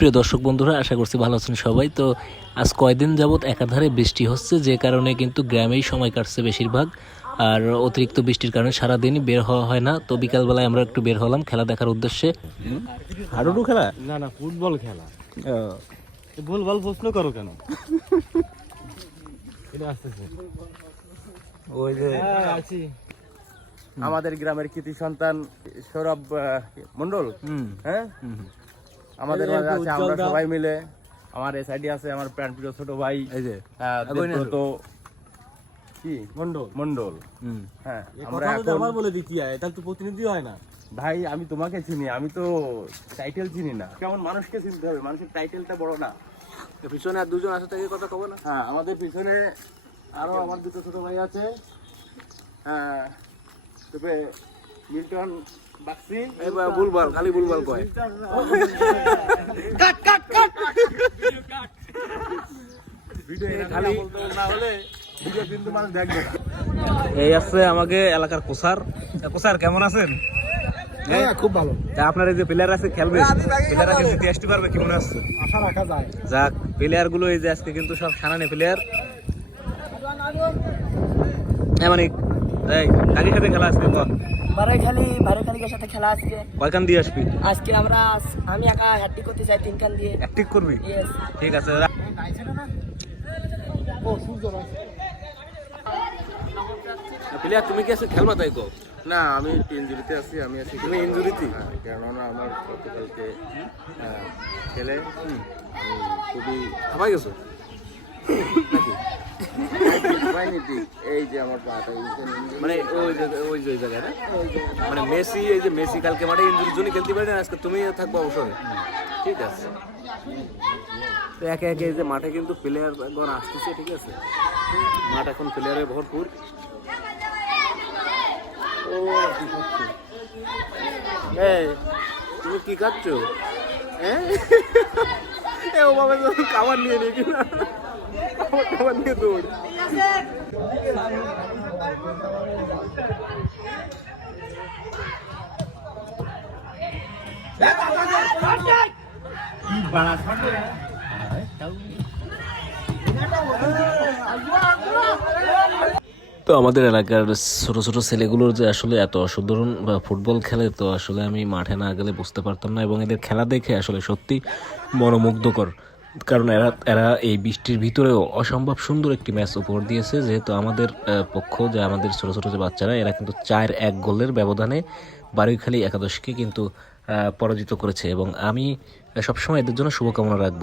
প্রিয় দর্শক বন্ধুরা আশা করছি ভালো আছেন সবাই। তো আজ কয়দিন যাবৎ একাধারে বৃষ্টি হচ্ছে যে কারণে কিন্তু গ্রামেই সময় কাটছে বেশিরভাগ। আর অতিরিক্ত বৃষ্টির কারণে সারাদিনই বের হওয়া হয় না। তো বিকালবেলায় আমরা একটু বের হলাম খেলা দেখার উদ্দেশ্যে। হাডুডু খেলা? না না ফুটবল খেলা। ভুল ভালো প্রশ্ন করো কেন? ওই যে হ্যাঁ আছি। আমাদের গ্রামের কৃতি সন্তান সৌরভ মন্ডল হুম। হ্যাঁ? আমাদের মাঝে আছে আমরা সবাই মিলে। আমার এই সাইডে আছে আমার প্রাণ প্রিয় ছোট ভাই এই যে দেবব্রত। কি? মন্ডল। মন্ডল। হুম। হ্যাঁ আমরা এখন আমার বলে দিতে হয়? তাহলে তো প্রতিনিধি হয় না। ভাই আমি তোমাকে চিনি আমি তো টাইটেল চিনি না। কেমন মানুষকে চিনতে হবে? মানুষের টাইটেলটা বড় না। পিছনে আর দুজন আছে থেকে কথা কব না? হ্যাঁ আমাদের পিছনে আরও আমার দুটো ছোট ভাই আছে। হ্যাঁ তবে মিল্টন বাক্সি বুলবাল খালি বুলবাল কয়। ভিডিও খালি না হলে ভিডিও কিন্তু মানুষ দেখবে না। এই আছে আমাকে এলাকার কোসার কোসার কেমন আছেন? হ্যাঁ খুব ভালো। আপনার এই যে প্লেয়ার আছে খেলবে? প্লেয়াররা কি জিতে আসতে পারবে কি মনে হচ্ছে আশা রাখা যায়। যাক প্লেয়ারগুলো এই যে আজকে কিন্তু সব সানানে প্লেয়ার মানে এই কাকে সাথে খেলা আজকে বল? বারাইখালি বারাইখালির সাথে খেলা আজকে। কয়খান দিয়ে আসবি? আজকে আমরা আমি একা হ্যাট্রিক করতে চাই তিন দিয়ে। করবি? ঠিক আছে প্লেয়ার তুমি কি আছে খেলবা তাই কো না আমি ইঞ্জুরিতে আছি আমি আছি। তুমি ইনজুরিতে? হ্যাঁ কেননা আমার গতকালকে খেলে আমি খুবই হাবাই গেছো? ঠিক এই যে মানে ওই যে জায়গায় না? মানে মেসি, এই যে মেসি কালকে মাঠে ইনজুরির জন্য খেলতে পারে না, আজকে তুমি থাকব অবসরে? ঠিক আছে। তো একে একে যে মাঠে কিন্তু প্লেয়ার গণ আসতেছে, ঠিক আছে? মাঠ এখন প্লেয়ারে ভরপুর। ও তুমি কি খাচ্ছ? হ্যাঁ? ও বাবা খাবার নিয়ে নিয়েছি দৌড় তো আমাদের এলাকার ছোট ছোট ছেলেগুলোর যে আসলে এত অসাধারণ, বা ফুটবল খেলে, তো আসলে আমি মাঠে না গেলে বুঝতে পারতাম না। এবং এদের খেলা দেখে আসলে সত্যি মনোমুগ্ধকর। কারণ এরা এরা এই বৃষ্টির ভিতরেও অসম্ভব সুন্দর একটি ম্যাচ উপহার দিয়েছে। যেহেতু আমাদের পক্ষ, যে আমাদের ছোটো ছোটো যে বাচ্চারা, এরা কিন্তু চার এক গোলের ব্যবধানে বারুইখালী একাদশকে কিন্তু পরাজিত করেছে। এবং আমি সবসময় এদের জন্য শুভকামনা রাখব।